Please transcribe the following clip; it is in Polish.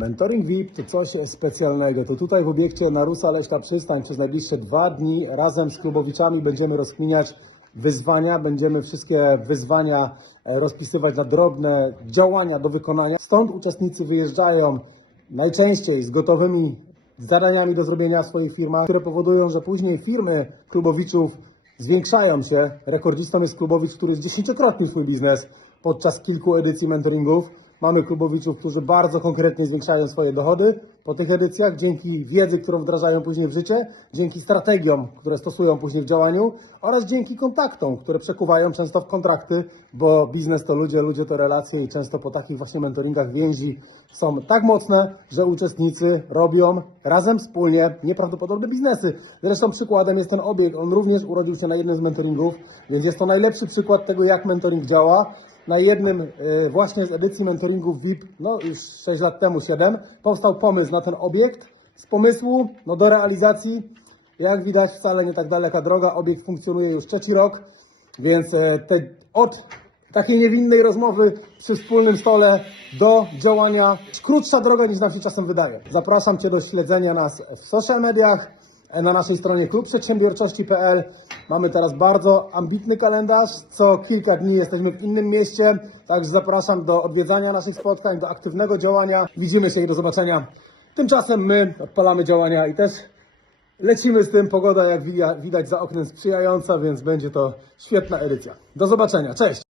Mentoring VIP to coś specjalnego. To tutaj w obiekcie Narusa Leśna Przystań przez najbliższe dwa dni razem z klubowiczami będziemy rozkminiać wyzwania, będziemy wszystkie wyzwania e, rozpisywać na drobne działania do wykonania. Stąd uczestnicy wyjeżdżają najczęściej z gotowymi zadaniami do zrobienia w swoich firmach, które powodują, że później firmy klubowiczów zwiększają się. Rekordzistą jest klubowicz, który zdziesięciokrotnił swój biznes podczas kilku edycji mentoringów. Mamy klubowiczów, którzy bardzo konkretnie zwiększają swoje dochody po tych edycjach dzięki wiedzy, którą wdrażają później w życie, dzięki strategiom, które stosują później w działaniu oraz dzięki kontaktom, które przekuwają często w kontrakty, bo biznes to ludzie, ludzie to relacje i często po takich właśnie mentoringach więzi są tak mocne, że uczestnicy robią razem wspólnie nieprawdopodobne biznesy. Zresztą przykładem jest ten obiekt. On również urodził się na jednym z mentoringów, więc jest to najlepszy przykład tego, jak mentoring działa. Na jednym e, właśnie z edycji mentoringów VIP, no już 6 lat temu, 7, powstał pomysł na ten obiekt. Z pomysłu no, do realizacji, jak widać, wcale nie tak daleka droga. Obiekt funkcjonuje już trzeci rok, więc e, te, od takiej niewinnej rozmowy przy wspólnym stole do działania krótsza droga niż nam się czasem wydaje. Zapraszam Cię do śledzenia nas w social mediach, na naszej stronie klubprzedsiębiorczości.pl. Mamy teraz bardzo ambitny kalendarz. Co kilka dni jesteśmy w innym mieście, także zapraszam do odwiedzania naszych spotkań, do aktywnego działania. Widzimy się i do zobaczenia. Tymczasem my odpalamy działania i też lecimy z tym. Pogoda, jak widać za oknem, sprzyjająca, więc będzie to świetna edycja. Do zobaczenia. Cześć!